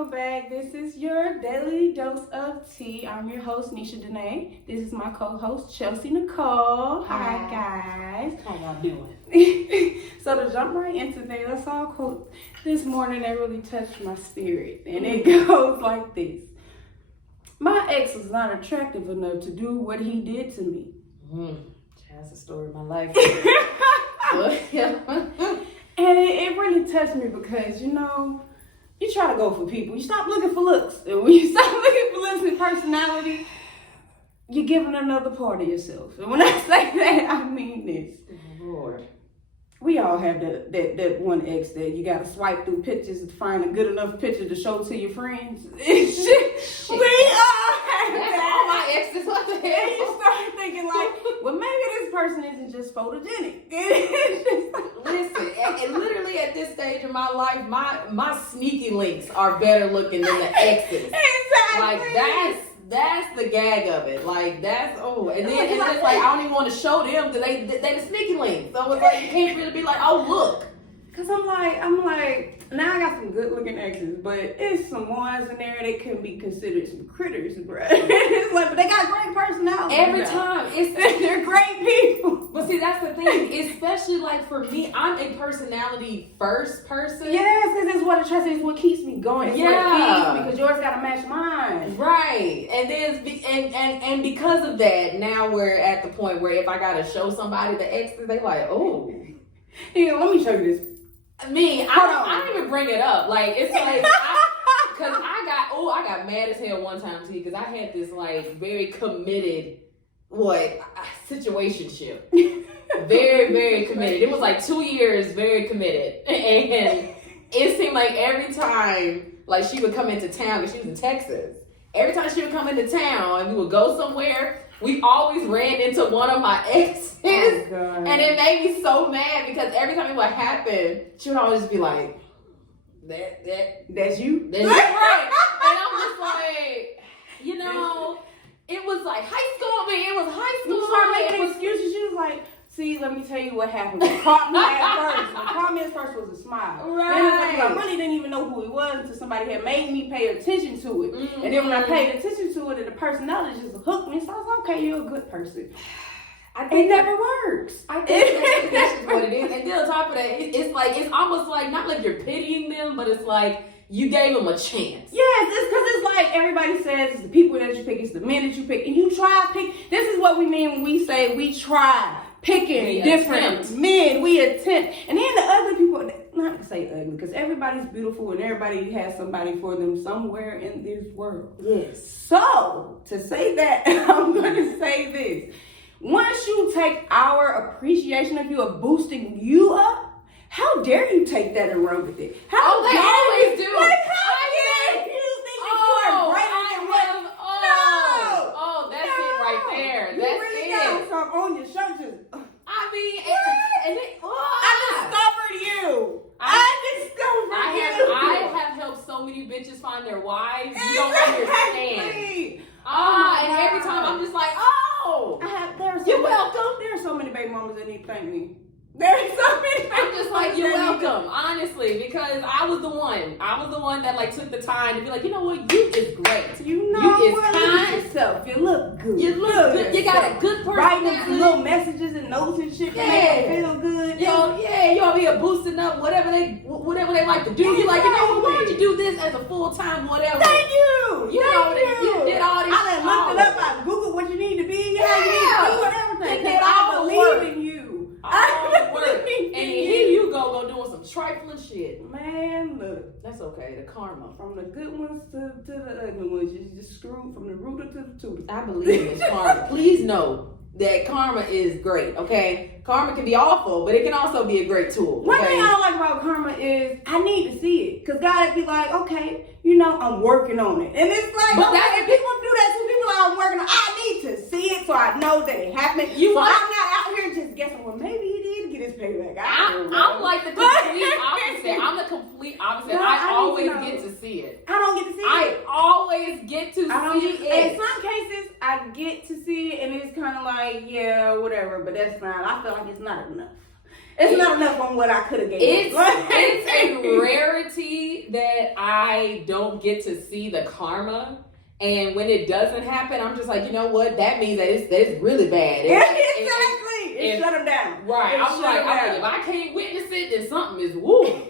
welcome back. This is your daily dose of tea. I'm your host, Nisha Danae. This is my co-host, Chelsea Nicole. Hi guys. How y'all doing? So to jump right into things, I saw a quote this morning that really touched my spirit. And it goes like this. My ex was not attractive enough to do what he did to me. That's the story of my life. And it really touched me because, you try to go for people. You stop looking for looks. And when you stop looking for looks and personality, you're giving another part of yourself. And when I say that, I mean this. Lord. We all have that one ex that you got to swipe through pictures to find a good enough picture to show to your friends. We all have That's that. all my exes. What the hell? And you start thinking like, well, maybe this person isn't just photogenic. It's just like, Listen, and literally at this stage of my life, my sneaky links are better looking than the exes. Exactly. Like that's the gag of it. Like that's and then it's just like I don't even want to show them because they the sneaky links. So it's like you can't really be like, oh look. Cause I'm like, now I got some good looking exes, but it's some ones in there that can be considered some critters, bro. It's like, but they got great personality. Every time they're great people. But see, that's the thing. Especially like for me, I'm a personality first person. Yes, because it's what it's what keeps me going. It's what it keeps, because yours gotta match mine. Right, and then and because of that, now we're at the point where if I gotta show somebody the exes, they like, oh. Yeah, let me show you this. I don't even bring it up. Like it's like because I got mad as hell one time too because I had this like very committed situationship. Very, very committed. It was like 2 years very committed. And it seemed like every time like she would come into town because she was in Texas. Every time she would come into town and we would go somewhere, we always ran into one of my exes. Oh, and it made me so mad because every time it would happen, she would always be like, that's you? That's you, right. And I'm just like, it was like high school. I mean, it was high school. You start making excuses. She was like, see, let me tell you what happened. What caught me at first. What caught me at first was a smile. Right. Then I really didn't even know who he was until somebody had made me pay attention to it. Mm-hmm. And then when I paid attention to it, and the personality just hooked me. So I was like, okay, you're a good person. It never works. I think that's just what it is. And then on top of that, it's almost like, not like you're pitying them, but it's like, you gave them a chance. Yes, it's because it's like everybody says it's the people that you pick, it's the men that you pick, and you try to pick. This is what we mean when we say we try picking different men. We attempt, and then the ugly people. Not to say ugly, because everybody's beautiful and everybody has somebody for them somewhere in this world. Yes. So to say that, I'm going to say this: once you take our appreciation of you of boosting you up. How dare you take that and run with it? They always do. Like, how dare you think that you are greater than what? No. Oh, that's it right there. You That's really it. got some on your shoulders. I mean, I discovered you. I have helped so many bitches find their wives. You don't understand. And every time I'm just like, you're welcome. There are so many baby mamas that need to thank me. There's so many. I'm just like, you're welcome, honestly, because I was the one that like took the time to be like, you know what, you is great. You is kind. Yourself. You look good. You look good. You got a good personality. Writing little messages and notes and shit. Yeah. Make them feel good. You over here boosting up whatever they like to do. You're like, why don't you do this as a full-time whatever? Thank you. You did all this. I looked it up. I Googled what you need to be. Yeah. You need to do everything. Did all the work. In you. I work. And here you go doing some trifling shit. Man, look. That's okay. The karma. From the good ones to the ugly ones. You just screwed from the rooter to the tutor. I believe in karma. Please know that karma is great, okay? Karma can be awful, but it can also be a great tool. Okay? One thing I don't like about karma is I need to see it. Because God be like, okay, I'm working on it. And it's like, but if people do that to people I'm working on, I need to see it so I know that it happened. I'm not out here just guessing, well, maybe he did get his payback. I'm like the complete opposite. I'm the complete opposite. No, I always get to see it. I don't get to see it. I always get to see it. In some cases, I get to see it, and it's kind of like, yeah, whatever, but that's fine. I feel like it's not enough. It's not enough on what I could have gave. It's a rarity hate that I don't get to see the karma. And when it doesn't happen, I'm just like, you know what? That means that it's really bad. Exactly. It shut them down. Right. I'm like, if I can't witness it, then something is woo.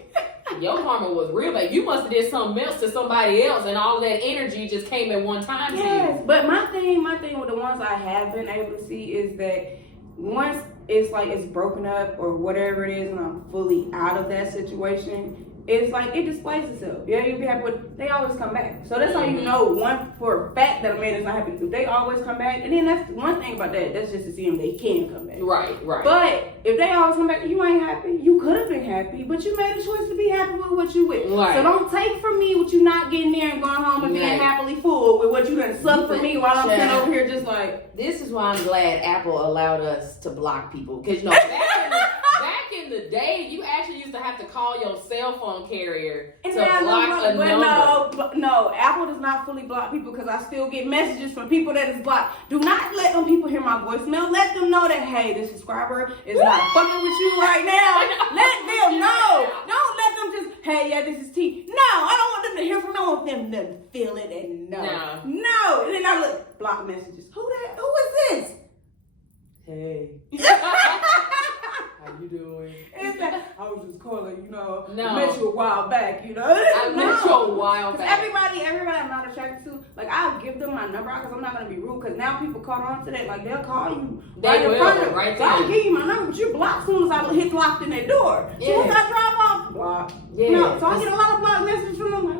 Your karma was real bad. You must have did something else to somebody else, and all of that energy just came at one time. Yes, to you. but my thing with the ones I have been able to see is that once it's like it's broken up or whatever it is, and I'm fully out of that situation, it's like it displays itself. Yeah, you'll be happy with. They always come back. So that's how you know one for a fact that a man is not happy. If they always come back, and then that's one thing about that. That's just to see them they can come back. Right. But if they always come back, you ain't happy. You could have been happy, but you made a choice to be happy with what you with. Right. So don't take from me what you not getting there and going home and being happily full with what you done sucked from me while I'm sitting over here just like. This is why I'm glad Apple allowed us to block people, because back in the day, you actually used to have to call your cell phone carrier to block a number. No, Apple does not fully block people because I still get messages from people that is blocked. Do not let them people hear my voicemail. Let them know that, hey, this subscriber is not fucking with you right now. Let them know. Don't let them just, hey, yeah, this is T. No, I don't want them to hear from me. I want them to feel it and know. No. And then I look, block messages. Who is this? Hey. How you doing? I was just calling, I met you a while back, I met you a while back. Everybody I'm not attracted to, like, I'll give them my number because I'm not going to be rude, because now people caught on to that, like, they'll call you. They will, right so I'll give you my number, but you're blocked as soon as I hit locked in that door. As soon as I drive off, block. Yeah. No, so I get a lot of block messages from them, like,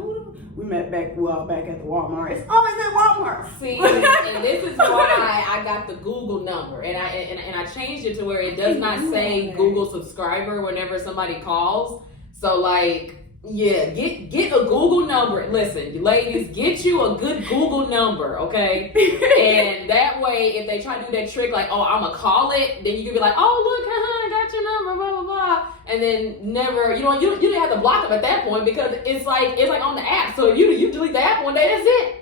we met back a while back at the Walmart. It's always at Walmart. See, and this is why I got the Google number, and I changed it to where it does not say Google subscriber whenever somebody calls. So like, yeah, get a Google number. Listen, ladies, get you a good Google number, okay? And that way, if they try to do that trick, like, oh, I'ma call it, then you can be like, oh, look, I got your number, blah blah blah, and then never, you didn't have to block them at that point because it's like on the app. So if you delete the app one day, that's it.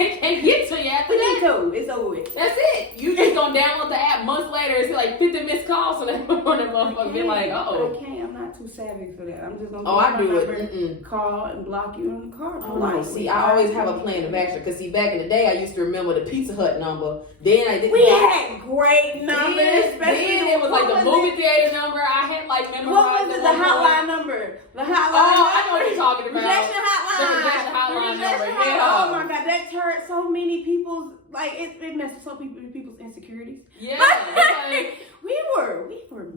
It can't get to you after that. It's over with. That's it. You just gonna download the app months later and see like 50 missed calls, so that motherfucker be like, I can't. I'm not too savvy for that. I'm just gonna. I do it. Call and block you in the car. Oh no. See, I always have a plan of action. Cause see, back in the day, I used to remember the Pizza Hut number. Then we had great numbers. Then it was like the movie theater number. I had like memorized. What was it? The hotline number. The hotline. Oh, I know what you're talking about. Rejection hotline. The rejection hotline number. Yeah. Oh my God, that hurt so many people's, like, it messed with so many people's insecurities. Yeah. we were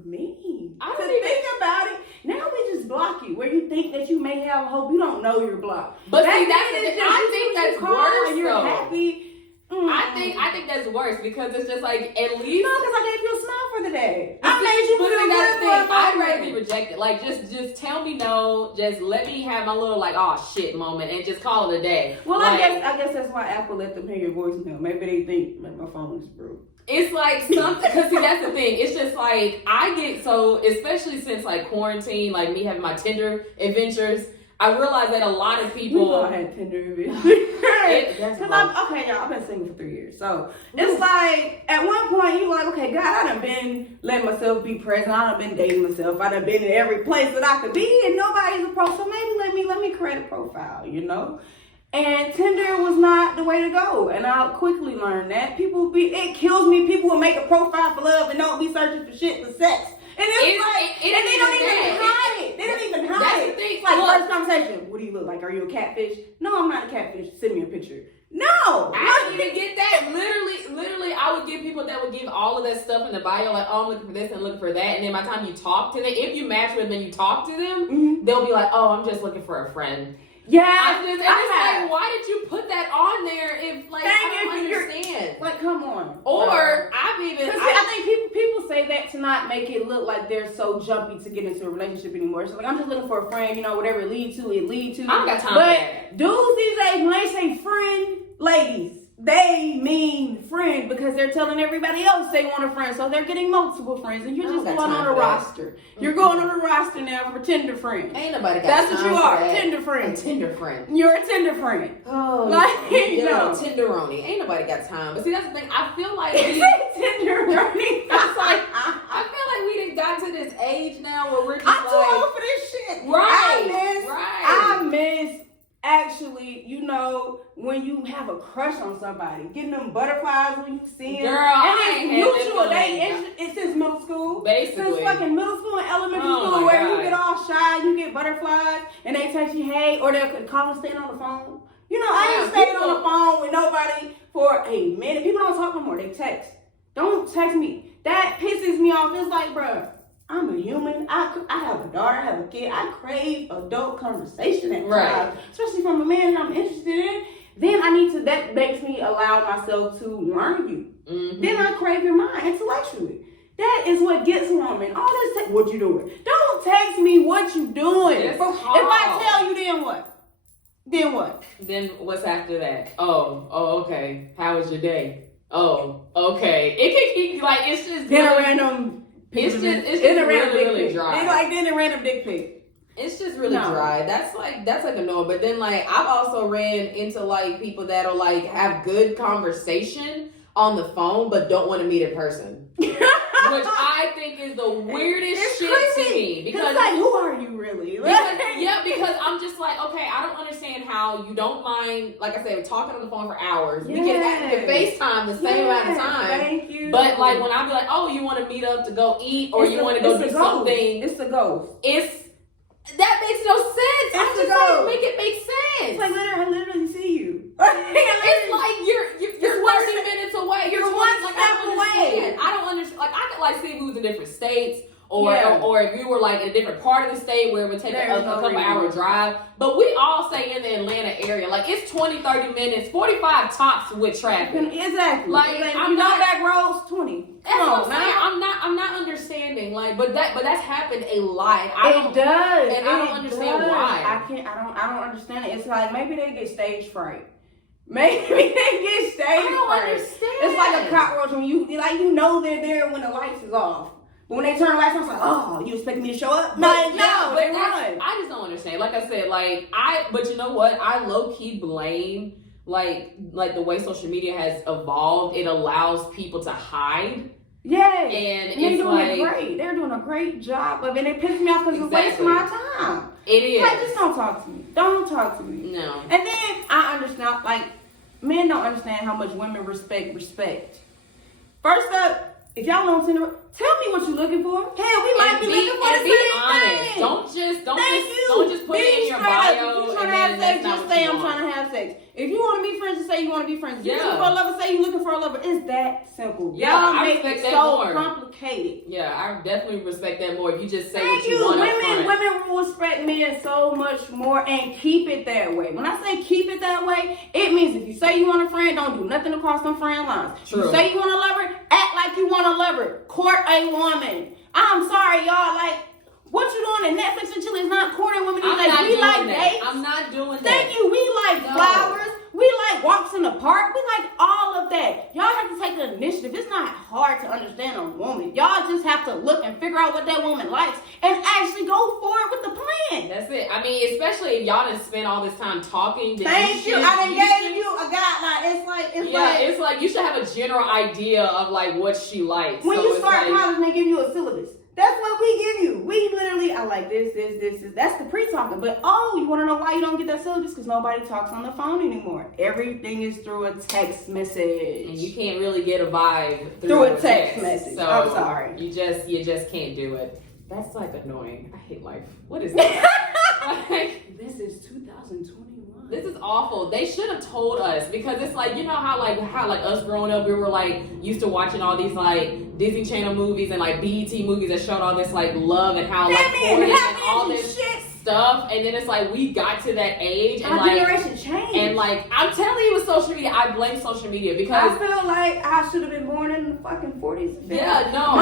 mean. I don't even think about it. Now we just block you where you think that you may have hope. You don't know you're blocked. But see, I think that's worse. And you're happy. I think that's worse because it's just like at least. No, because I gave you a smile for the day. I made you feel good. I'd rather be rejected. Like just tell me no. Just let me have my little like shit moment and just call it a day. Well, like, I guess that's why Apple let them hear your voicemail. Maybe they think my phone is broke. It's like something, because see, that's the thing. It's just like, I get so, especially since like quarantine, like me having my Tinder adventures, I realized that a lot of people. We all had Tinder adventures. Okay, y'all, I've been single for 3 years. So it's like, at one point, you like, okay, God, I done been letting myself be present. I done been dating myself. I done been in every place that I could be, and nobody's a pro. So maybe let me create a profile, And Tinder was not the way to go. And I quickly learned that. It kills me. People will make a profile for love and don't be searching for shit for sex. And they don't even hide it. They don't even hide it. It's like first conversation. What do you look like? Are you a catfish? No, I'm not a catfish. Send me a picture. No. I didn't even get that. Literally, I would get people that would give all of that stuff in the bio, like, oh, I'm looking for this and looking for that. And then by the time you talk to them, if you match with them and you talk to them, they'll be like, oh, I'm just looking for a friend. Yeah, like, why did you put that on there if, like, I don't understand? Like, come on. Or, I think people say that to not make it look like they're so jumpy to get into a relationship anymore. So, like, I'm just looking for a friend, whatever it lead to. I don't got time for that. But dudes these days, when they say friend, ladies, they mean friend because they're telling everybody else they want a friend. So they're getting multiple friends and you're just going on a roster. You're going on a roster now for Tinder friends. Ain't nobody got That's time what you for are, that. Tinder friend. A Tinder friend. You're a Tinder friend. Oh, Tinderoni. Ain't nobody got time. But see, that's the thing. I feel like Tinderoni. I feel like we done got to this age now where we're just I'm too old for this shit. Right. I be, you know, when you have a crush on somebody, getting them butterflies when you see them. Girl, and I ain't had it's mutual. It's since middle school. Basically. Since fucking middle school and elementary school, where you get all shy, you get butterflies, and they text you, hey, or they'll call and stay on the phone. You know, I ain't staying on the phone with nobody for a minute. People don't talk no more. They text. Don't text me. That pisses me off. It's like, bruh, I'm a human. I have a daughter. I have a kid. I crave adult conversation at times, especially from a man that I'm interested in. Then that makes me allow myself to learn you. Mm-hmm. Then I crave your mind intellectually. That is what gets woman. All this, what you doing? Don't text me what you doing. If I tell you, then what? Then what? Then what's after that? Oh, okay. How was your day? Oh, okay. It can keep like it's just then a random. It's just really dry. It's like then a random dick pic. It's just really dry. That's like annoying. But then like I've also ran into like people that'll like have good conversation on the phone but don't want to meet in person. Which I think is the weirdest shit to me. Because like, who are you really? Because I'm just like, okay, I don't understand how you don't mind, like I said, talking on the phone for hours. We can FaceTime the same amount of time. Thank you. But like when I be like, oh, you want to meet up to go eat or you want to go do something. It's a ghost. That makes no sense. I'm just like, make it make sense. It's like I literally see you. It's like you're 30 minutes away. You're one step away. I don't understand. Like I could like see if we was in different states. Or if you were like in a different part of the state where it would take a couple hour drive. But we all stay in the Atlanta area. Like it's 20, 30 minutes, 45 tops with traffic. Exactly. Like I'm not back roads 20. Come on, I'm not understanding. Like, but that's happened a lot. It does. And I don't understand why. I don't understand it. It's like maybe they get stage fright. Maybe they get stage fright. I don't understand. It's like a cockroach when you know they're there when the lights is off. But when they turn the lights on, it's like, oh, you expecting me to show up? No, they run. I just don't understand. Like I said, but you know what? I low key blame like the way social media has evolved. It allows people to hide. Yeah, and they're doing it great. They're doing a great job of it. And it pisses me off because it's wasting my time. It is. Like, just don't talk to me. Don't talk to me. No. And then I understand, like, men don't understand how much women respect. First up, if y'all don't tell me what you're looking for. Hell, we might be looking for the same honest. thing. Don't just put it in your bio. If you're trying to have sex, just say I'm trying to have sex. If you want to be friends, just say you want to be friends. If you're looking for a lover, say you're looking for a lover. It's that simple. Yeah, y'all make it so complicated. Yeah, I definitely respect that more. If you just say Thank what you want. Women will respect men so much more and keep it that way. When I say keep it that way, it means if you say you want a friend, don't do nothing across them friend lines. True. You say you want a lover, act like you want a lover. Court a woman. I'm sorry, y'all. Like, what you doing in Netflix and chill is not courting women. I'm not we doing like that. dates. I'm not doing that. Thank you. We like flowers. We like walks in the park. We like all of that. Y'all have to take the initiative. It's not hard to understand a woman. Y'all just have to look and figure out what that woman likes and actually go forward with the plan. That's it. I mean, especially if y'all didn't spend all this time talking. Thank you. I done gave you a guideline. It's like you should have a general idea of like what she likes. When you start college, they give you a syllabus. That's what we give you. We literally, I like this. That's the pre-talking. But you want to know why you don't get that syllabus? Because nobody talks on the phone anymore. Everything is through a text message. And you can't really get a vibe through a text message. So I'm sorry. You just can't do it. That's like annoying. I hate life. What is that? This is 2021. This is awful. They should have told us because it's like, you know how us growing up, we were like used to watching all these like Disney Channel movies and like BET movies that showed all this like love and how like corny and all this shit stuff. And then it's like we got to that age and our generation changed. And like I'm telling you with social media, I blame social media because I feel like I should have been born in the fucking 40s. Yeah, no.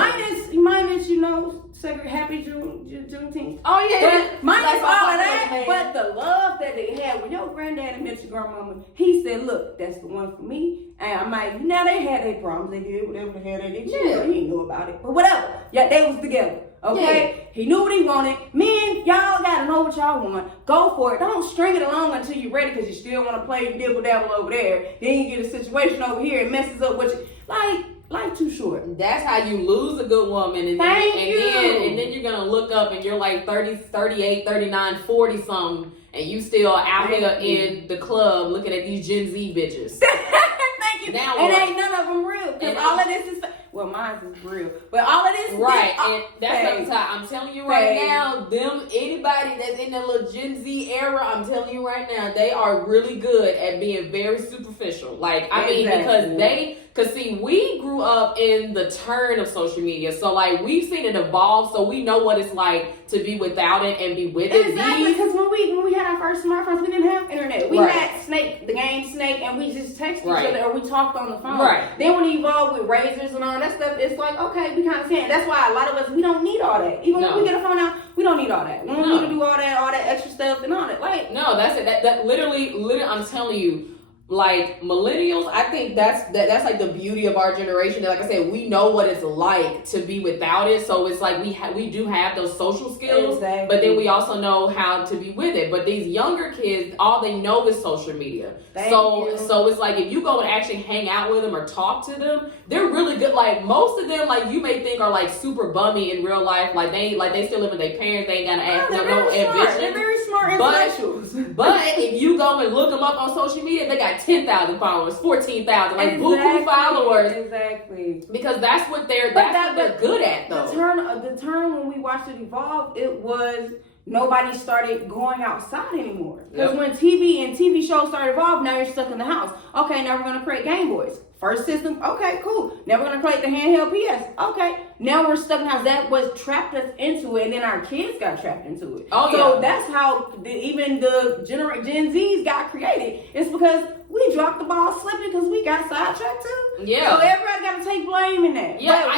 Minus, you know, happy Juneteenth. Oh yeah. Minus all of that. But the love that they had when your granddaddy met your grandmama, he said, look, that's the one for me. And now they had their problems. They did whatever the hell they did. Yeah. He didn't know about it. But whatever. Yeah, they was together. Okay? Yeah. He knew what he wanted. Men, y'all gotta know what y'all want. Go for it. Don't string it along until you're ready because you still want to play dibble dabble over there. Then you get a situation over here and messes up what you like. Life too short. That's how you lose a good woman. And then you're going to look up and you're like 30, 38, 39, 40 something. And you still out here in the club looking at these Gen Z bitches. Thank you. Now and what? ain't none of them real. Because all of this is... Well, mine is real. But all of this... Right. And that's what I'm telling you right now. Anybody that's in that little Gen Z era, I'm telling you right now, they are really good at being very superficial. Like, I mean, because see, we grew up in the turn of social media. So, like, we've seen it evolve. So, we know what it's like to be without it and be with it. Exactly. Because when we had our first smartphones, we didn't have internet. We had Snake, the game Snake, and we just texted each other or we talked on the phone. Right. Then when it evolved with razors and all that stuff, it's like, okay, we kind of saying. That's why a lot of us, we don't need all that. Even when we get a phone out, we don't need all that. We don't need to do all that extra stuff and all that. Like, no, that's it. That literally, I'm telling you, like, millennials, I think that's like the beauty of our generation. Like I said, we know what it's like to be without it. So it's like we do have those social skills, but then we also know how to be with it. But these younger kids, all they know is social media. So it's like if you go and actually hang out with them or talk to them, they're really good. Like most of them, like you may think are like super bummy in real life. Like they still live with their parents. They ain't gotta ask no ambition. They're very smart intellectuals. But if you go and look them up on social media, they got 10,000 followers, 14,000, like buku followers. Exactly. Because that's what they're good at, though. The turn when we watched it evolve, it was nobody started going outside anymore. Because when TV shows started evolving, now you're stuck in the house. Okay, now we're gonna create Game Boys. First system, okay, cool. Now we're gonna create the handheld PS. Okay, now we're stuck in the house. That was trapped us into it, and then our kids got trapped into it. So that's how even the Gen Zs got created. It's because we dropped the ball slipping because we got sidetracked too. Yeah. So everybody got to take blame in that. Yeah, but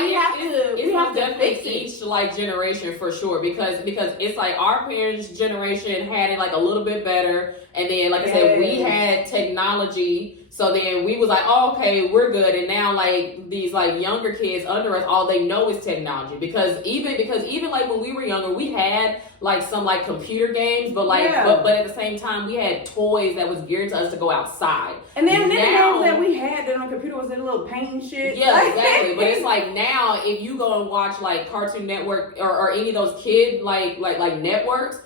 we have to fix each like generation for sure because it's like our parents' generation had it like a little bit better, and then like I said, we had technology. So then we was like, oh, okay, we're good. And now like these like younger kids under us, all they know is technology. Because even like when we were younger, we had like some like computer games, but like but at the same time we had toys that was geared to us to go outside. And then the games that we had that on the computer was a little paint shit. Yeah, exactly. But it's like now if you go and watch like Cartoon Network or any of those kid like networks,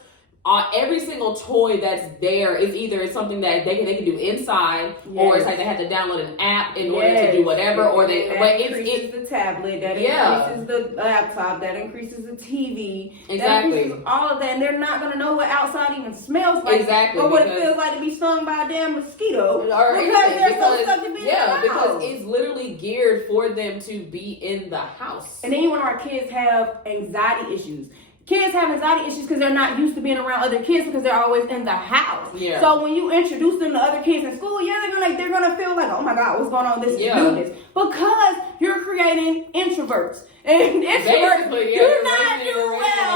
every single toy that's there is either it's something that they can do inside, or it's like they have to download an app in order to do whatever, or they. But increases the tablet, that increases the laptop, that increases the TV, that increases all of that, and they're not gonna know what outside even smells like, or what it feels like to be stung by a damn mosquito, because they're so stuck to be in the house. Because it's literally geared for them to be in the house. And then when our kids have anxiety issues. Kids have anxiety issues because they're not used to being around other kids because they're always in the house. Yeah. So when you introduce them to other kids in school, they're gonna feel like, oh my God, what's going on? This is doing this. Because you're creating introverts. And introverts, you're not doing well.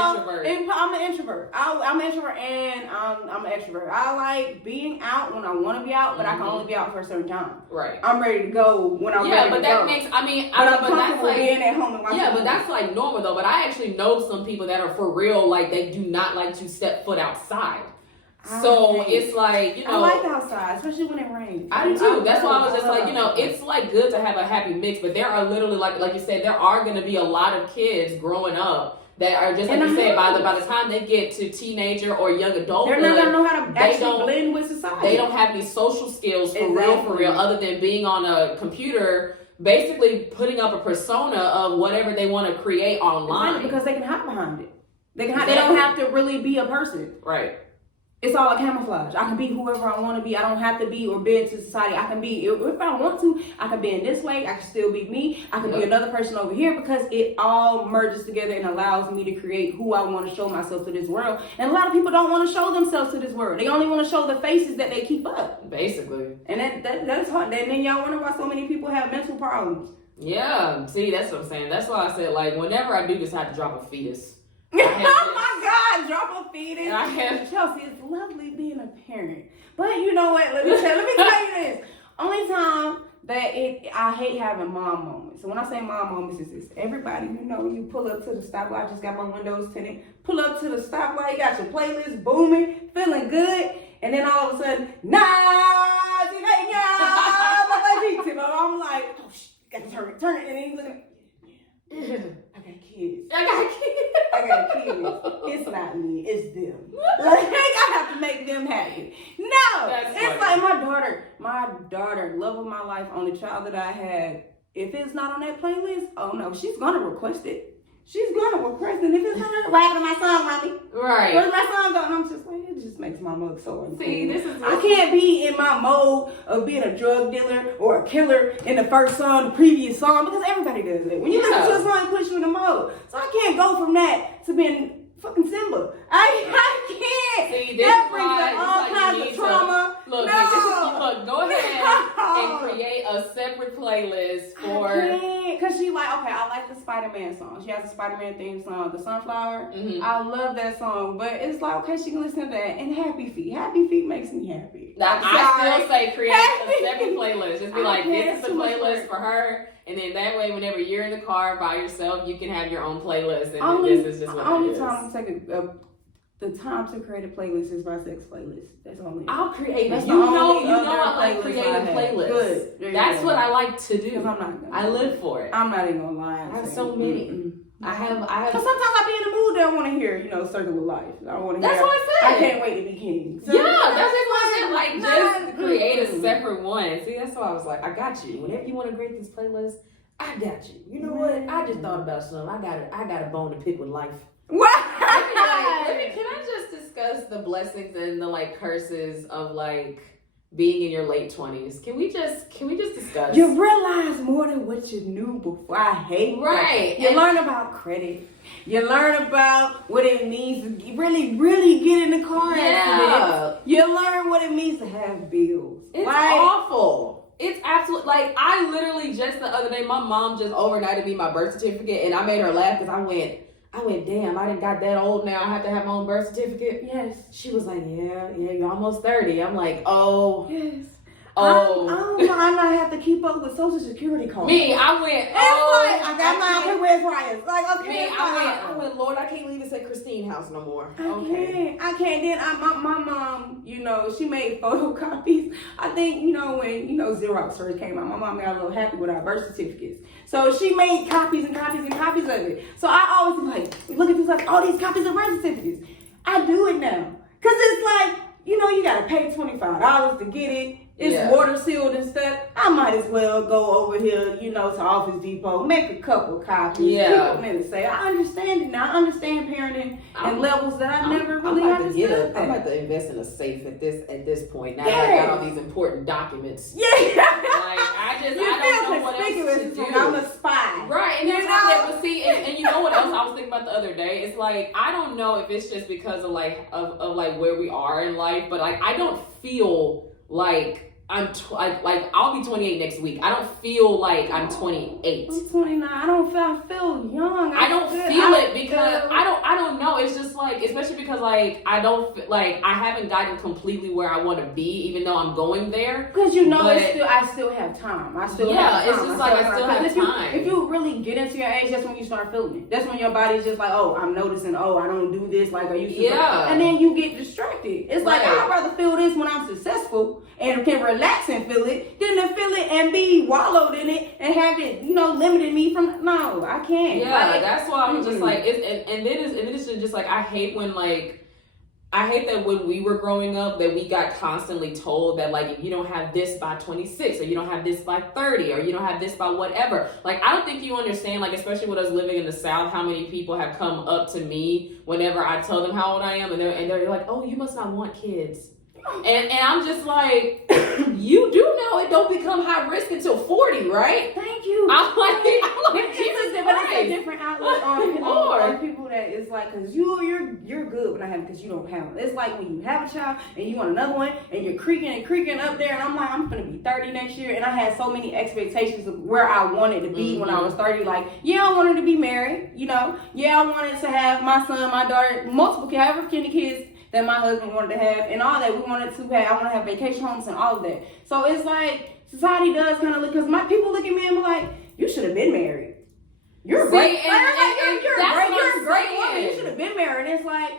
I'm an introvert. I'm an introvert and I'm an extrovert. I like being out when I want to be out, but I can only be out for a certain time. Right. I'm ready to go when I'm ready to go. Yeah, but that makes, but that's like being at home and watching. Yeah, but that's like normal though. But I actually know some people that are for real, like they do not like to step foot outside. So it's like, I like outside, especially when it rains. I do too. That's why I was just like, it's like good to have a happy mix, but there are literally like you said, there are going to be a lot of kids growing up that are just like you said, by the time they get to teenager or young adulthood, they're not gonna know how to actually blend with society. They don't have any social skills for real, other than being on a computer, basically putting up a persona of whatever they want to create online. Because they can hide behind it. They don't have to really be a person. Right. It's all a camouflage. I can be whoever I want to be. I don't have to be or bend to society. I can be, if I want to, I can bend this way. I can still be me. I can be another person over here because it all merges together and allows me to create who I want to show myself to this world. And a lot of people don't want to show themselves to this world. They only want to show the faces that they keep up. Basically. And that's hard. And then y'all wonder why so many people have mental problems. Yeah. See, that's what I'm saying. That's why I said, like, whenever I do decide to drop a fetus, oh my God, drop a fetus. Chelsea, it's lovely being a parent. But you know what? Let me tell you this. Only time that I hate having mom moments. So when I say mom moments, it's this. Everybody, you pull up to the stoplight. I just got my windows tinted. Pull up to the stoplight, got your playlist booming, feeling good. And then all of a sudden, I'm like, oh, got to turn it, and then he's looking. I got kids. I got kids. It's not me, it's them. Like, I have to make them happy. No, That's it's funny. like my daughter, love of my life, only child that I had. If it's not on that playlist, oh no, she's gonna request it. She's gonna request it. If it's not, what happened to my song, mommy? Right. Where's my song going? I'm just like, it just makes my mug so uncool. See, this is. I can't be in my mode of being a drug dealer or a killer in the first song, the previous song, because everybody does it. When you listen to a song, it puts you in the mode. So I can't go from that to being fucking Simba. I can't. See, this that is brings why, up all kinds of trauma. Look, go ahead and create a separate playlist for. I can't, cause she like, okay, I like the Spider-Man song. She has a Spider-Man theme song, the Sunflower. Mm-hmm. I love that song, but it's like, okay, she can listen to that. And Happy Feet. Happy Feet makes me happy. I still say create a separate playlist. Just be like, this is the playlist for her. And then that way, whenever you're in the car by yourself, you can have your own playlist. And this is just what it is. Only time I'm taking the time to create a playlist is my sex playlist. That's only. I'll create it. That's You the know, only I like playlist creating I have. playlists. Good. That's what I like to do. I'm not gonna, I live for it. I'm not even gonna lie. I have so many. Mm-mm. I have. Because sometimes I be in the mood that I want to hear, Circle of Life. I want to hear. That's what I said. I can't wait to be king. So, Yeah, that's just what I said. Like, just Not- create a separate one. See, that's why I was like, I got you. Whenever you want to create this playlist, I got you. You know what? I just thought about something. I got a bone to pick with life. What? Can I just discuss the blessings and the like curses of like being in your late 20s? Can we just discuss? You realize more than what you knew before. I hate Right. that. You learn about credit. You learn about what it means to really, really get in the car accident. You learn what it means to have bills. It's awful. It's absolute. Like, I literally just the other day, my mom just overnighted me my birth certificate, and I made her laugh because I went, damn, I didn't got that old now. I have to have my own birth certificate. Yes. She was like, yeah, you're almost 30. I'm like, oh. Yes. Oh. I don't know. I might have to keep up with Social Security cards. Me, I went, It's like, I got mine. Okay, where's Ryan's? Like, okay. Me, I went, Lord, I can't leave this at Christine house no more. I can't. Then my mom, she made photocopies. I think, when, Xerox first came out, my mom got a little happy with our birth certificates. So she made copies and copies and copies of it. So I always be like, look at this, like, all these copies of birth certificates. I do it now. Because it's like, you got to pay $25 to get it. It's water sealed and stuff. I might as well go over here, to Office Depot, make a couple copies. Yeah. Keep them in the safe. I understand it now. I understand parenting and levels that I never really understood. I'm about to invest in a safe at this point. Now that I got all these important documents. Yeah. I don't know what else to do. I'm a spy. Right, and but see, and you know what else I was thinking about the other day? It's like, I don't know if it's just because of where we are in life, but like, I don't feel like I'll be 28 next week. I don't feel like I'm 28. I'm 29. I feel young. I don't feel it because I don't know. It's just like, especially because like I don't like I haven't gotten completely where I want to be, even though I'm going there. Because I still have time. I still have time. It's just like I still have time. If you really get into your age, that's when you start feeling it. That's when your body's just like, oh, I'm noticing. Oh, I don't do this like I used to. Yeah. And then you get distracted. It's like I'd rather feel this when I'm successful and can relax and feel it than to feel it and be wallowed in it and have it, limited me from. No, I can't. Yeah, that's why I'm just like, and then it's just like I hate that when we were growing up that we got constantly told that like if you don't have this by 26 or you don't have this by 30 or you don't have this by whatever, like I don't think you understand, like especially with us living in the South, how many people have come up to me whenever I tell them how old I am and they're like, oh, you must not want kids. And I'm just like, you do know it don't become high risk until 40, right? Thank you. I'm like Jesus but Christ. it's a different outlook on people that is like, because you're good when I have it because you don't have it. It's like when you have a child and you want another one and you're creaking up there and I'm like, I'm going to be 30 next year and I had so many expectations of where I wanted to be when I was 30. Like, yeah, I wanted to be married, Yeah, I wanted to have my son, my daughter, multiple kids, however many kids that my husband wanted to have and all that. I want to have vacation homes and all of that. So it's like society does kind of look, because my people look at me and be like, you should have been married. You're great. You're a great woman. You should have been married. And it's like,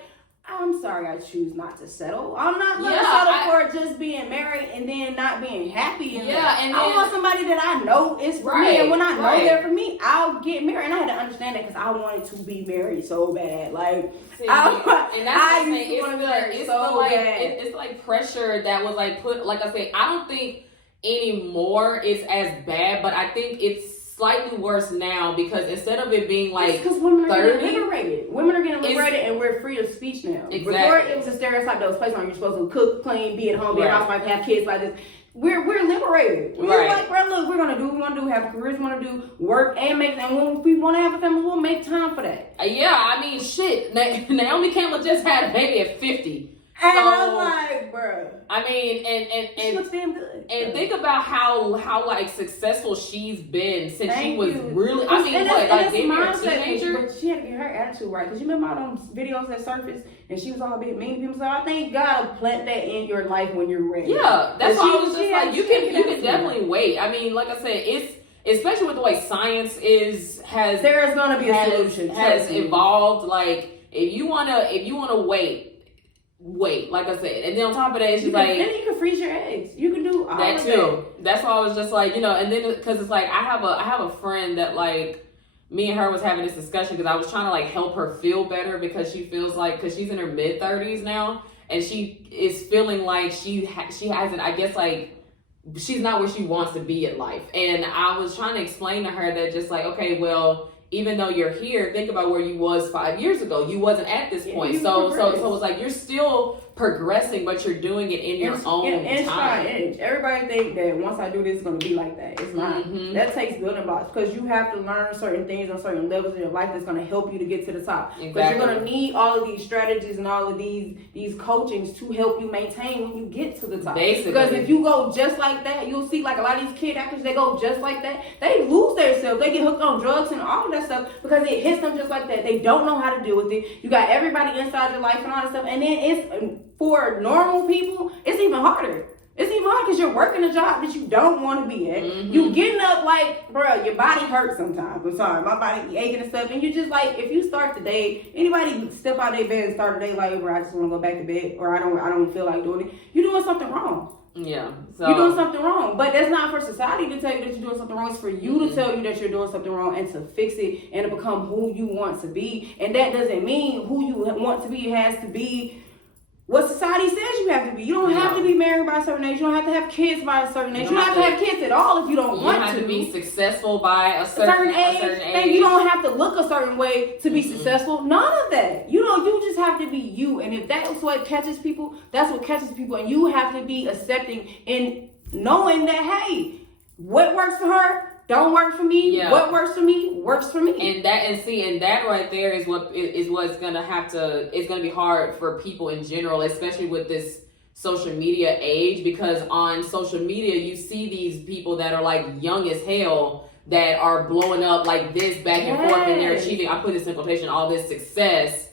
I'm sorry, I choose not to settle. I'm not going to settle for just being married and then not being happy. And I want somebody that I know is for me. And when I know they're for me, I'll get married. And I had to understand that because I wanted to be married so bad. Like, and that's I used to want to be married so bad. It's like pressure that was like put, like I say, I don't think anymore it's as bad, but I think it's slightly worse now because instead of it being like because women are getting liberated. Women are getting liberated and we're free of speech now. Exactly. Before it was a stereotype that was placed on you. You're supposed to cook, clean, be at home, be a housewife, have kids like this. We're liberated. We're like, bro, look, we're gonna do what we want to do, have careers we want to do, work and make. And when we want to have a family, we'll make time for that. I mean, shit. Naomi Campbell just had a baby at 50. And I'm like, bro. I mean, and she looks damn good. And think about how like successful she's been since she was really. I mean, what, like maybe a teenager? But she had to get her attitude right. Because you remember all those videos that surfaced and she was all being mean to people. So I think God will plant that in your life when you're ready. Yeah, that's why I was just like, you can definitely wait. I mean, like I said, it's especially with the way science has there is gonna be a solution. Has evolved. Like if you wanna wait, like I said, and then on top of that, it's just like then you can freeze your eggs. You can do all that too. That's why I was just like, and then because it's like I have a friend that like me and her was having this discussion because I was trying to like help her feel better because she feels like because she's in her mid-30s now and she is feeling like she hasn't, I guess, like she's not where she wants to be in life. And I was trying to explain to her that just like, okay, well, even though you're here, think about where you was 5 years ago. You wasn't at this point. So it's like you're still progressing, but you're doing it in your own time. Everybody think that once I do this, it's going to be like that. It's not. Mm-hmm. That takes building blocks because you have to learn certain things on certain levels in your life that's going to help you to get to the top. Because you're going to need all of these strategies and all of these coachings to help you maintain when you get to the top. Basically. Because if you go just like that, you'll see like a lot of these kid actors, they go just like that. They lose themselves. They get hooked on drugs and all of that stuff because it hits them just like that. They don't know how to deal with it. You got everybody inside your life and all that stuff. And then it's for normal people, it's even harder. It's even hard because you're working a job that you don't want to be at. Mm-hmm. You getting up like, bro, your body hurts sometimes. I'm sorry, my body be aching and stuff. And you just like, if you start the day, anybody step out of their bed and start the day like, bro, I just want to go back to bed, or I don't feel like doing it. You're doing something wrong. Yeah. So you're doing something wrong. But that's not for society to tell you that you're doing something wrong. It's for you to tell you that you're doing something wrong and to fix it and to become who you want to be. And that doesn't mean who you want to be has to be what society says you have to be. You don't have to be married by a certain age. You don't have to have kids by a certain age. You don't have to have kids at all if you don't want to. You have to be successful by a certain age. And you don't have to look a certain way to be successful. None of that. You just have to be you. And if that's what catches people, that's what catches people. And you have to be accepting and knowing that, hey, what works for her don't work for me. Yeah. What works for me works for me. And that right there is what's gonna it's gonna be hard for people in general, especially with this social media age, because on social media you see these people that are like young as hell that are blowing up like this back and forth, and they're achieving, I put this in quotation, all this success.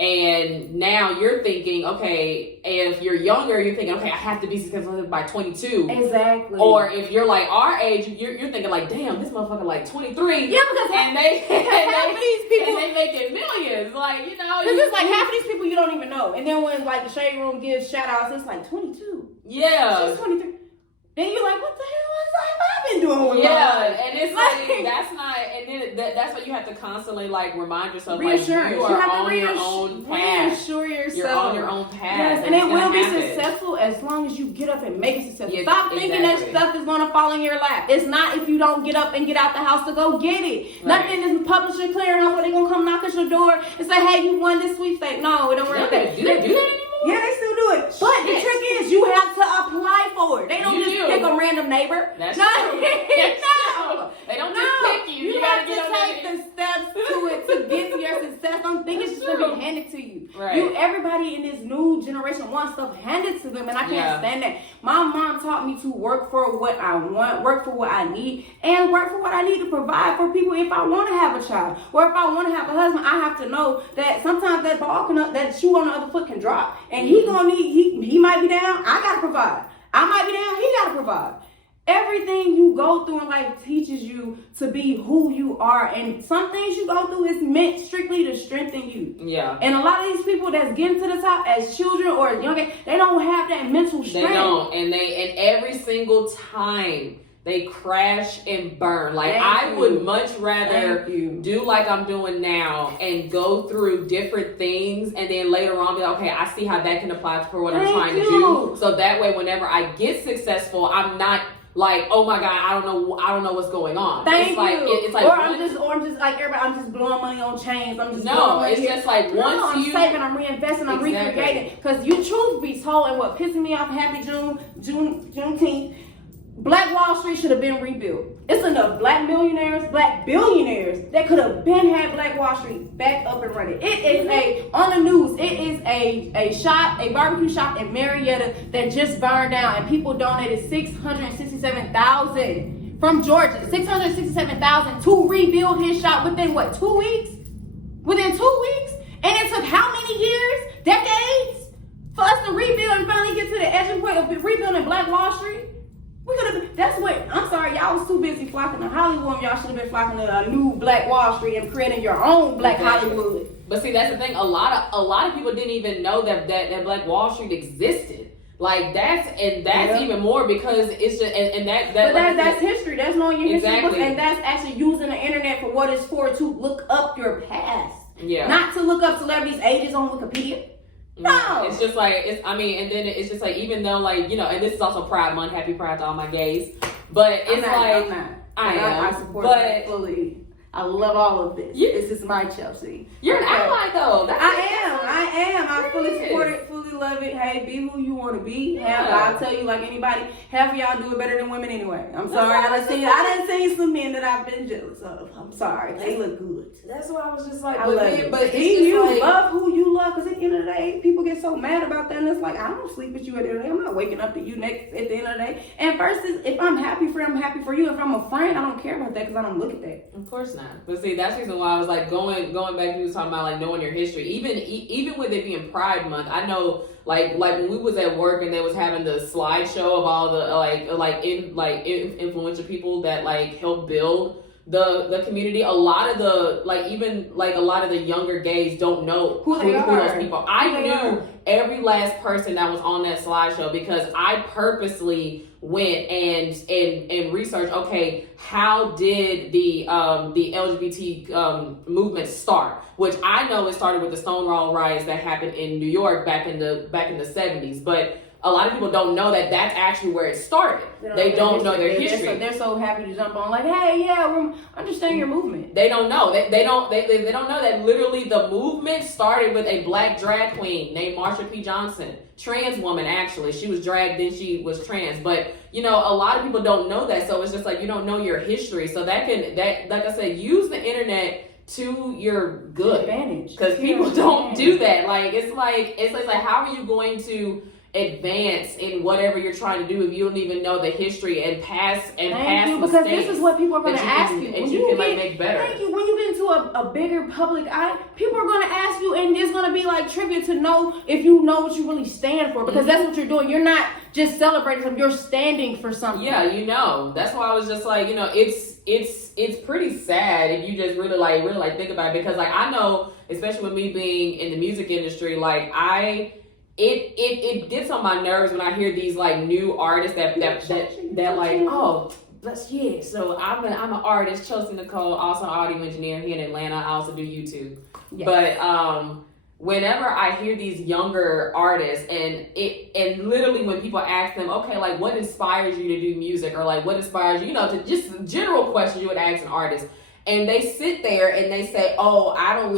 And now you're thinking, okay, if you're younger, you're thinking, okay, I have to be successful by 22. Exactly. Or if you're like our age, you're thinking like, damn, this motherfucker like 23. Yeah, because half of these people, and they making millions. Like, because it's like half of these people you don't even know. And then when like the Shade Room gives shout outs, it's like 22. Yeah. She's 23. Then you're like, what the hell have I been doing with my life? And it's like that's not, and then that's what you have to constantly like remind yourself, reassurance. Like, you are on your own path. Reassure yourself. You're on your own path. Yes, and it will be successful as long as you get up and make it successful. Stop thinking that stuff is going to fall in your lap. It's not if you don't get up and get out the house to go get it. Right. Nothing is publisher clearinghouse where they're going to come knock at your door and say, hey, you won this sweepstakes. No, it don't work like that. Do they do that anymore? Yeah, they still do it. But the trick is you have to apply for it. They don't just pick a random neighbor. That's true. No. They don't just pick you. You have to take the steps to it to get to your success. Don't think it's just going to be handed to you. Right. Everybody in this new generation wants stuff handed to them, and I can't stand that. My mom taught me to work for what I want, work for what I need, and work for what I need to provide for people if I want to have a child. Or if I want to have a husband, I have to know that sometimes that that shoe on the other foot can drop. And he might be down, I gotta provide. I might be down, he gotta provide. Everything you go through in life teaches you to be who you are. And some things you go through is meant strictly to strengthen you. Yeah. And a lot of these people that's getting to the top as children or as young, they don't have that mental strength. They don't. And every single time they crash and burn. Like, I would much rather do like I'm doing now and go through different things and then later on be like, okay, I see how that can apply for what I'm trying to do. So that way, whenever I get successful, I'm not like, oh my God, I don't know what's going on. Thank it's like, you. It's like, or I'm just like everybody. I'm just blowing money on chains. I'm just just like once I'm saving, I'm reinvesting, I'm recreating. Because you truth be told, and what pissing me off, happy Juneteenth, Black Wall Street should have been rebuilt. It's enough black millionaires, black billionaires that could have been had Black Wall Street back up and running. It is on the news, it is a barbecue shop in Marietta that just burned down, and people donated $667,000 from Georgia, $667,000 to rebuild his shop within what, 2 weeks? Within 2 weeks? And it took how many years? Decades? For us to rebuild and finally get to the edging point of rebuilding Black Wall Street? That's what, I'm sorry, y'all was too busy flocking to Hollywood. Y'all should have been flocking to a new Black Wall Street and creating your own Black Hollywood. But see, that's the thing. A lot of people didn't even know that Black Wall Street existed. Like that's even more because it's just that's history. That's knowing your history books, and that's actually using the internet for what it's for, to look up your past. Yeah. Not to look up celebrities' ages on Wikipedia. No. It's just like, and then it's just like, even though, like, you know, and this is also Pride Month, happy Pride to all my gays, but it's I support that fully. I love all of this. This is my Chelsea. You're an ally, though. I am. I fully support it, fully love it. Hey, be who you want to be. I'll tell you, like anybody, half of y'all do it better than women anyway. I'm sorry. I done seen some men that I've been jealous of. I'm sorry. They look good. That's why I was just like, I love it. But you love who you love, because at the end of the day, people get so mad about that, and it's like, I don't sleep with you at the end of the day. I'm not waking up to you next at the end of the day. And first is, if I'm happy for you, I'm happy for you. If I'm a friend, I don't care about that because I don't look at that. Of course not. But see, that's the reason why I was like going back to you talking about like knowing your history. Even with it being Pride Month, I know like when we was at work and they was having the slideshow of all the influential people that like helped build the community. A lot of the a lot of the younger gays don't know who those people. I knew every last person that was on that slideshow because I purposely went and researched, okay, how did the LGBT movement start? Which I know it started with the Stonewall riots that happened in New York back in the 70s, but a lot of people don't know that that's actually where it started. They don't know their history. They're so happy to jump on like, hey, yeah, we understand your movement. They don't know. They don't know that literally the movement started with a black drag queen named Marsha P. Johnson. Trans woman, actually. She was dragged, then she was trans. But, you know, a lot of people don't know that. So it's just like, you don't know your history. So like I said, use the internet to your good advantage. Because people don't do that. Like, it's like, how are you going to advance in whatever you're trying to do if you don't even know the history and past because this is what people are going to ask you. And you can make better. Thank you. When you get into a bigger public eye, people are going to ask you, and it's going to be like trivia to know if you know what you really stand for, because that's what you're doing. You're not just celebrating something, you're standing for something. Yeah, you know. That's why I was just like, you know, it's pretty sad if you just really think about it, because like I know, especially with me being in the music industry, like it gets on my nerves when I hear these like new artists that like, oh, so I'm an artist, Chelsea Nicole, also an audio engineer here in Atlanta. I also do YouTube. Yes. But whenever I hear these younger artists and literally when people ask them, okay, like what inspires you to do music, or like what inspires you, you know, to just general questions you would ask an artist. And they sit there and they say, oh, I'm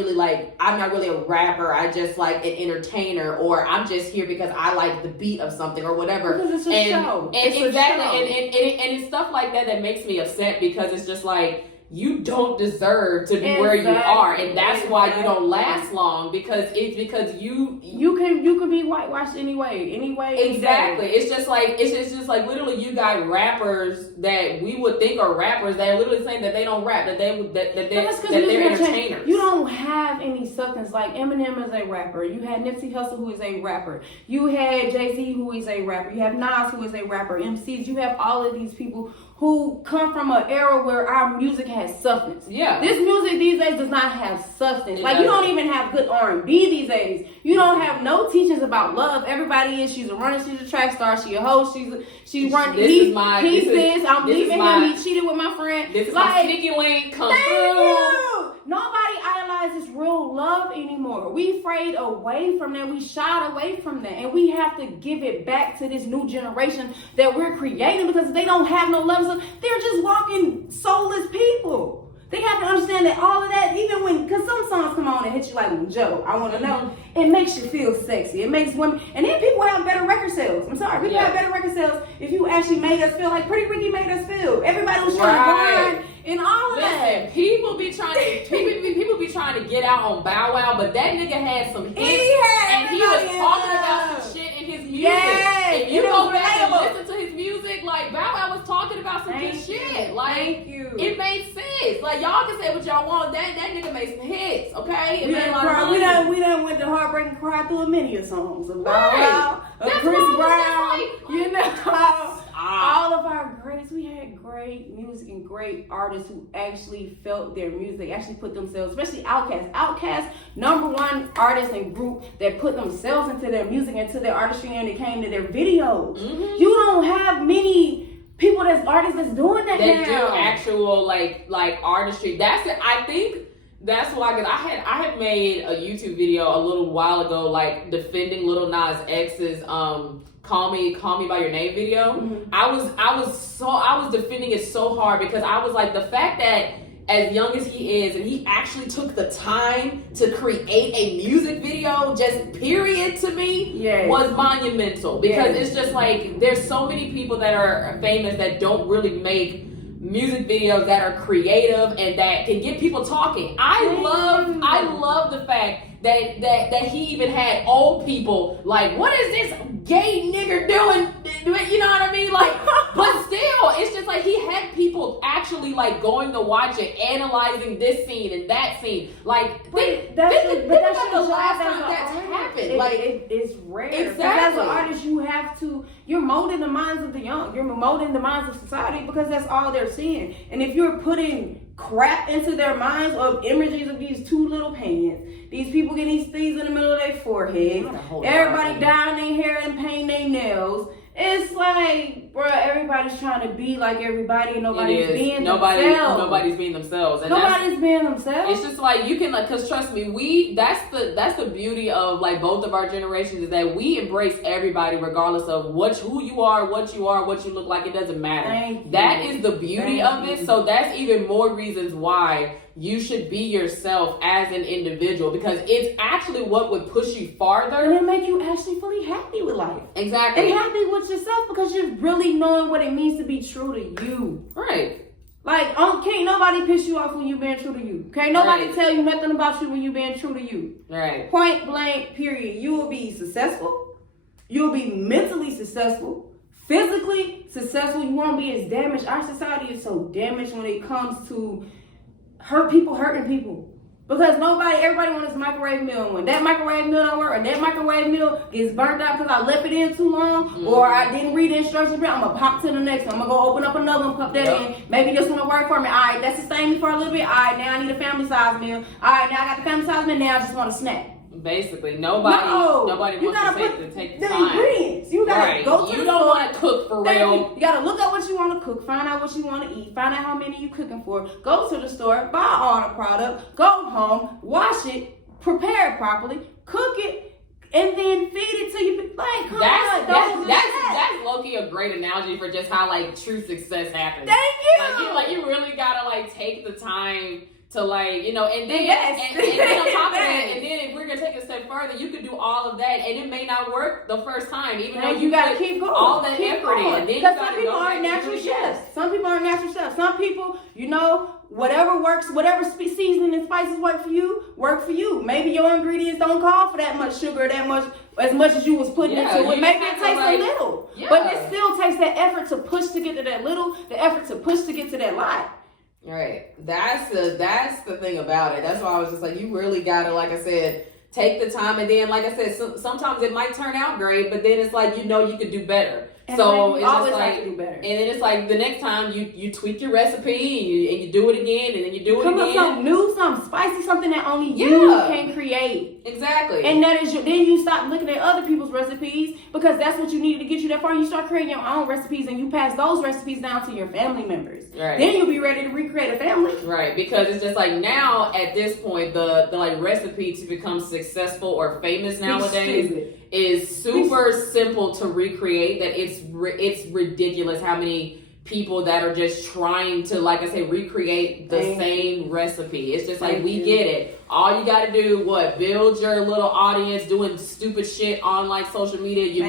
not really a rapper. I just like an entertainer, or I'm just here because I like the beat of something or whatever. Because it's a show. And exactly. And it's stuff like that makes me upset, because it's just like, you don't deserve to be where you are, and that's why you don't last long, because you can be whitewashed anyway. Exactly. It's just like literally you got rappers that we would think are rappers that are literally saying that they don't rap, that they're entertainers. You don't have any substance. Like Eminem is a rapper. You had Nipsey Hussle, who is a rapper. You had Jay-Z, who is a rapper. You have Nas, who is a rapper. MCs. You have all of these people who come from an era where our music has substance. Yeah. This music these days does not have substance. You don't even have good R&B these days. You don't have no teachings about love. Everybody is, she's a runner, she's a track star, she a host, she's running. I'm leaving him, he cheated with my friend. This is my sneaky link, come through. You. Nobody idolizes real love anymore. We frayed away from that. We shied away from that. And we have to give it back to this new generation that we're creating, because they don't have no love. So they're just walking soulless people. They have to understand that all of that, even when, because some songs come on and hit you like, Joe, I want to know, it makes you feel sexy. It makes women, and then people have better record sales. I'm sorry, people have better record sales if you actually made us feel like Pretty Ricky made us feel. Everybody was trying to grind and all of that. People be trying to get out on Bow Wow, but that nigga had some hits, and he was talking about some shit in his music. Yes, if you go back and listen to his music, like Bow Wow was talking about some good shit. Like, it made sense. Like, y'all can say what y'all want. That nigga made some hits, okay? We done went to Heartbreak and cried through a many of songs of Bow Wow, of Chris Brown, you know. All of our greats, we had great music and great artists who actually felt their music, actually put themselves, especially Outkast. Outkast, #1 artist and group that put themselves into their music, into their artistry, and it came to their videos. Mm-hmm. You don't have many people that's artists that's doing that now. Do actual like artistry. That's it. I think that's why, because I had made a YouTube video a little while ago, like defending Lil Nas X's Call Me by Your Name video. Mm-hmm. I was defending it so hard, because I was like, the fact that as young as he is, and he actually took the time to create a music video, just period, to me, was monumental. Because it's just like, there's so many people that are famous that don't really make music videos that are creative and that can get people talking. I love the fact that he even had old people like, what is this gay nigger doing? You know what I mean? Like, but still, it's just like he had people actually like going to watch it, analyzing this scene and that scene. Like, think about the last time that's happened. It's rare. Exactly. As an artist, you're molding the minds of the young. You're molding the minds of society, because that's all they're seeing. And if you're putting crap into their minds of images of these two little pants, these people getting these things in the middle of their forehead, everybody dyeing their hair and painting their nails. It's like, bro, everybody's trying to be like everybody, and nobody's being themselves. Nobody's being themselves. And nobody's being themselves. It's just like, you can, like, because trust me, that's the beauty of like both of our generations, is that we embrace everybody regardless of who you are, what you look like. It doesn't matter. That is the beauty of it. So that's even more reasons why you should be yourself as an individual, because it's actually what would push you farther, and it make you actually fully happy with life. Exactly. And happy with yourself, because you're really knowing what it means to be true to you. Right. Like, can't nobody piss you off when you being true to you. Can't nobody tell you nothing about you when you being true to you. Right. Point blank, period. You will be successful. You'll be mentally successful. Physically successful. You won't be as damaged. Our society is so damaged when it comes to hurting people. Because everybody wants this microwave meal. When that microwave meal don't work, or that microwave meal gets burnt out because I left it in too long, or I didn't read the instructions, I'm going to pop to the next one. I'm going to go open up another one, pop that in. Maybe this one will work for me. All right, that sustained me for a little bit. All right, now I need a family size meal. All right, now I got the family size meal. Now I just want a snack. Basically, nobody wants to take the time. Ingredients. You gotta go to the store. You don't want to cook for real. You gotta look at what you want to cook, find out what you want to eat, find out how many you cooking for. Go to the store, buy all the product, go home, wash it, prepare it properly, cook it, and then feed it to you. Like, that's low-key a great analogy for just how like true success happens. Thank you. Like you really gotta like take the time to like, you know, and then and then on top of that, and then if we're gonna take it a step further, you could do all of that, and it may not work the first time, even though you gotta keep going, all that effort in. Because some people aren't natural chefs. Some people aren't natural chefs. Some people, you know, whatever works, whatever seasoning and spices work for you. Maybe your ingredients don't call for that much sugar, as much as you was putting into it. Maybe it tastes a little, but it still takes that effort to push to get to that little, the effort to push to get to that lot. Right. That's the thing about it. That's why I was just like, you really gotta, like I said, take the time, and then, like I said, sometimes it might turn out great, but then it's like, you know, you could do better. And so it's always just like, have to do better. And then it's like the next time you tweak your recipe and you do it again, and then you do it again. Come up something new, something spicy, something that only you can create. Exactly. And that is then you stop looking at other people's recipes, because that's what you needed to get you that far. You start creating your own recipes, and you pass those recipes down to your family members. Right. Then you'll be ready to recreate a family. Right, because it's just like now at this point, the like recipe to become successful or famous nowadays is super simple to recreate. That it's ridiculous how many people that are just trying to, like I say, recreate the same recipe. It's just like, we get it. All you got to do, build your little audience doing stupid shit on like social media. You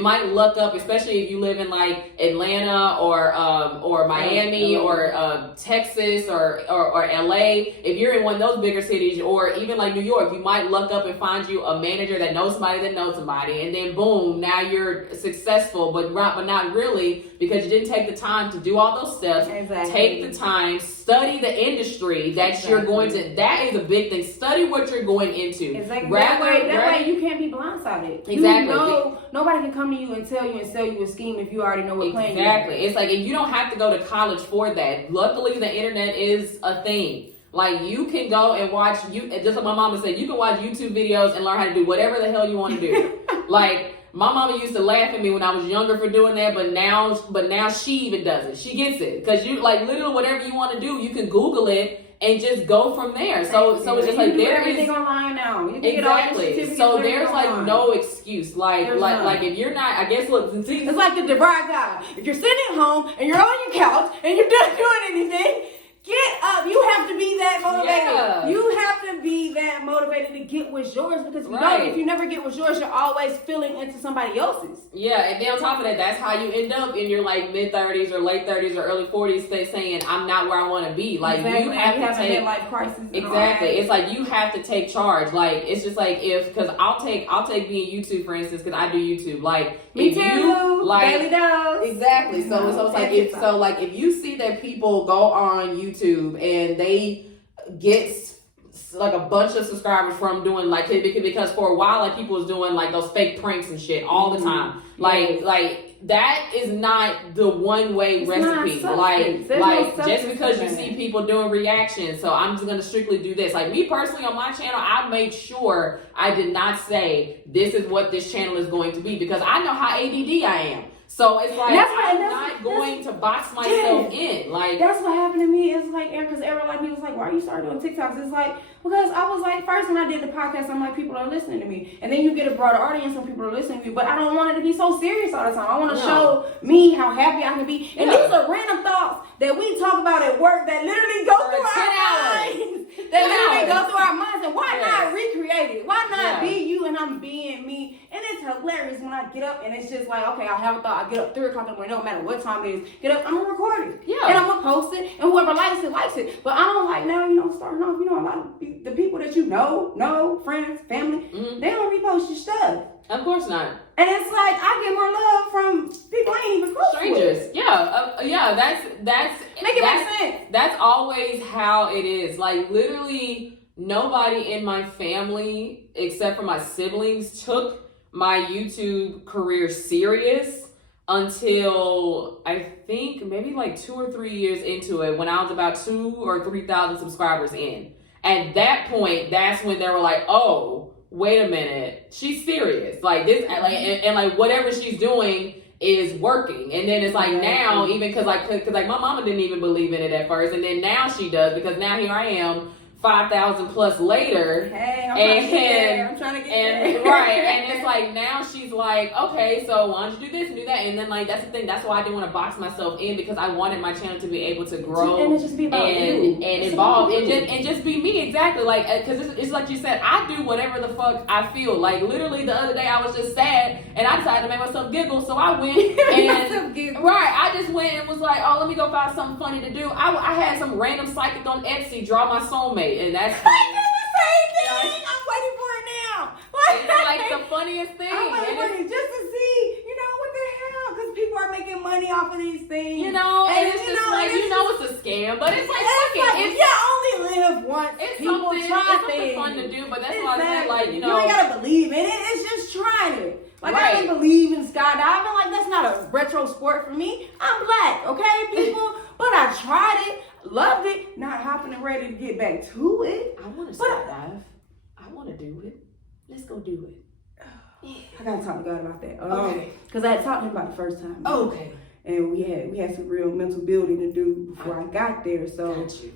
might luck up, especially if you live in like Atlanta or Miami or Texas or LA. If you're in one of those bigger cities, or even like New York, you might luck up and find you a manager that knows somebody that knows somebody, and then boom, now you're successful, but not really, because you didn't take the time to do all those steps. Exactly. Take the time, study the industry that you're going to. That is a big thing. Study what you're going into. Exactly. That way you can't be blindsided. Exactly. You know, nobody can come to you and tell you and sell you a scheme if you already know what plan you're in. Exactly. It's like, and you don't have to go to college for that. Luckily, the internet is a thing. Like, you can go and watch, just like my mama said, you can watch YouTube videos and learn how to do whatever the hell you want to do. Like, my mama used to laugh at me when I was younger for doing that, but now she even does it. She gets it. Because you, like, literally whatever you want to do, you can Google it and just go from there. So it's just like, there is everything online now. You can exactly. So there's like no excuse. Like if you're not, I guess, look, see, it's like the DeVry guy. If you're sitting at home and you're on your couch and you're not doing anything, get up. You have to be that motivated. Yeah. You have to be that motivated to get what's yours, because if you never get what's yours, you're always filling into somebody else's. Yeah, and then on top of that, that's how you end up in your like mid-30s or late 30s or early 40s saying, I'm not where I want to be. Like, you have to take life crisis. Exactly. It's like, you have to take charge. Like, it's just like, because I'll take being YouTube, for instance, because I do YouTube. Like, me too. You like daily dose. Exactly. So it's like if you see that people go on YouTube and they get like a bunch of subscribers from doing like, because for a while, like, people was doing like those fake pranks and shit all the time. Like that is not the one way recipe. Like just because you see people doing reactions, so I'm just gonna strictly do this. Like, me personally on my channel, I made sure I did not say this is what this channel is going to be, because I know how ADD I am. So it's like, I'm not going to box myself in. Like, that's what happened to me. It's like, because everyone like me was like, why are you starting doing TikToks? It's like, because I was like, first when I did the podcast, I'm like, people are listening to me. And then you get a broader audience when people are listening to you. But I don't want it to be so serious all the time. I want to show me how happy I can be. And these are random thoughts that we talk about at work that literally go through our minds. That literally go through our minds. And why not recreate it? Why not be you and I'm being me? And it's hilarious when I get up and it's just like, okay, I have a thought. I get up 3 o'clock in the morning, no matter what time it is. Get up, I'm going to record it. Yeah. And I'm going to post it. And whoever likes it, likes it. But I don't like now, starting off, a lot of the people that you know, friends, family, they don't repost your stuff. Of course not. And it's like, I get more love from people I ain't even close to. Strangers. That's make sense. That's always how it is. Like, literally nobody in my family except for my siblings took my YouTube career serious until I think maybe like 2 or 3 years into it, when I was about 2,000 or 3,000 subscribers in. At that point, that's when they were like, oh, wait a minute, she's serious. Like, this, and like whatever she's doing is working. And then it's like, now, even because my mama didn't even believe in it at first, and then now she does, because now here I am, 5,000 plus later. Hey, I'm trying to get there. Right, and it's like now she's like, okay, so why don't you do this and do that? And then like that's the thing. That's why I didn't want to box myself in, because I wanted my channel to be able to grow and just be about and evolve and just be me, exactly. Like, because it's like you said, I do whatever the fuck I feel. Like literally the other day I was just sad and I decided to make myself giggle, so I went and I just went and was like, oh, let me go find something funny to do. I had some random psychic on Etsy draw my soulmate, and that's funny. I'm waiting for it now. It's like the funniest thing. I'm waiting just to see, what the hell? Because people are making money off of these things. And it's just like, it's a scam, but it's like, you only live once. It's people something, try it's something things. fun to do, but that's why I said, like, you ain't gotta believe in it. It's just trying it. Like, I didn't believe in skydiving. Like, that's not a retro sport for me. I'm black, okay, people? But I tried it, loved it, not hopping and ready to get back to it. I want to skydive. I want to do it. Let's go do it. I gotta talk to God about that. Okay. Because I had talked to him about the first time. Okay. And we had some real mental building to do before I got there. So got you.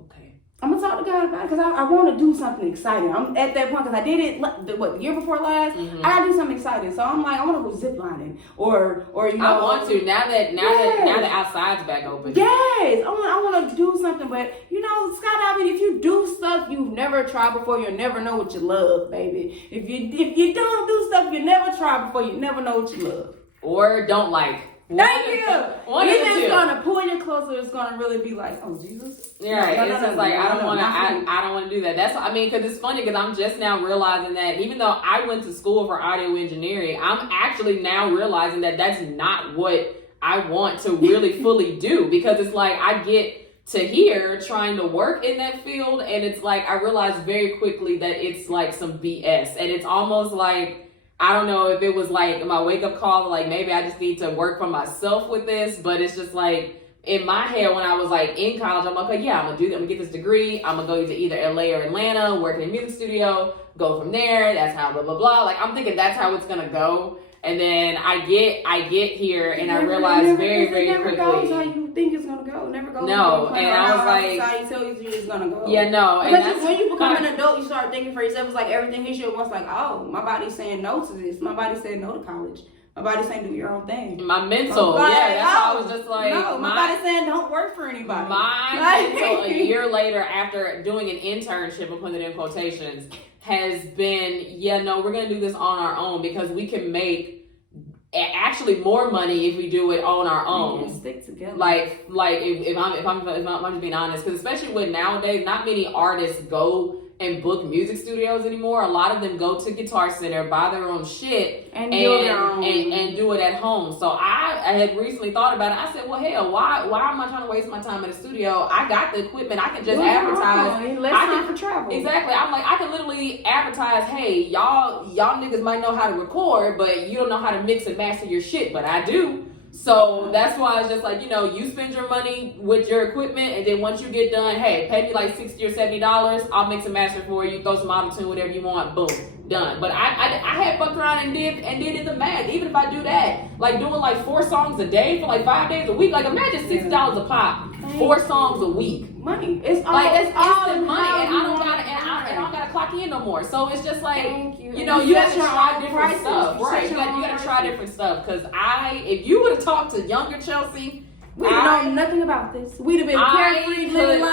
Okay. I'm gonna talk to God about it because I want to do something exciting. I'm at that point because I did it the year before last. I gotta do something exciting. So I'm like, I want to go ziplining or I want to now that the outside's back open. Yes, I want to do something, but skydiving. If you do stuff you've never tried before, you'll never know what you love, baby. If you don't do stuff you never tried before, you never know what you love or don't like. Thank you. It's gonna pull you closer. It's gonna really be like, oh Jesus. Yeah, it's just like I don't want to do that. That's because it's funny because I'm just now realizing that even though I went to school for audio engineering, I'm actually now realizing that that's not what I want to really fully do, because it's like I get to here trying to work in that field, and it's like I realized very quickly that it's like some BS, and it's almost like, I don't know if it was like my wake up call, like maybe I just need to work for myself with this, but it's just like in my head when I was like in college, I'm like, okay, yeah, I'm gonna do that. I'm gonna get this degree. I'm gonna go to either LA or Atlanta, work in a music studio, go from there. That's how blah, blah, blah. Like I'm thinking that's how it's gonna go. And then I get here and I realize very, very quickly. It never goes how you think it's gonna go. It never goes. No, and I was like, society tells you it's gonna go. Yeah, no. Because when you become an adult, you start thinking for yourself. It's like everything hits you at once. Like, oh, my body's saying no to this. My body's saying no to college. My body's saying do your own thing. My mental, that's how I was just like. No, my body's saying don't work for anybody. My mental, a year later, after doing an internship, I'm putting it in quotations, has been, we're gonna do this on our own because we can make actually more money if we do it on our own. We can stick together. Like if I'm just being honest, because especially with nowadays, not many artists go and book music studios anymore. A lot of them go to Guitar Center, buy their own shit, and do it at home. So I had recently thought about it. I said, well, hell, why am I trying to waste my time at a studio? I got the equipment. I can just advertise. Less time for travel. Exactly. I'm like, I can literally advertise, hey, y'all niggas might know how to record, but you don't know how to mix and master your shit, but I do. So that's why it's just like, you spend your money with your equipment, and then once you get done, hey, pay me like $60 or $70. I'll mix and master for you, throw some auto-tune, whatever you want, boom, done. But I had fucked around and did in the math. Even if I do that, like doing like 4 songs a day for like 5 days a week, like imagine $60 a pop, 4 songs a week. Money. It's all like it's all instant money, and I don't gotta clock in no more. So it's just like you gotta try different stuff, right? You gotta try different stuff. Because if you would have talked to younger Chelsea, we'd have known nothing about this. We'd have been carefree, living life.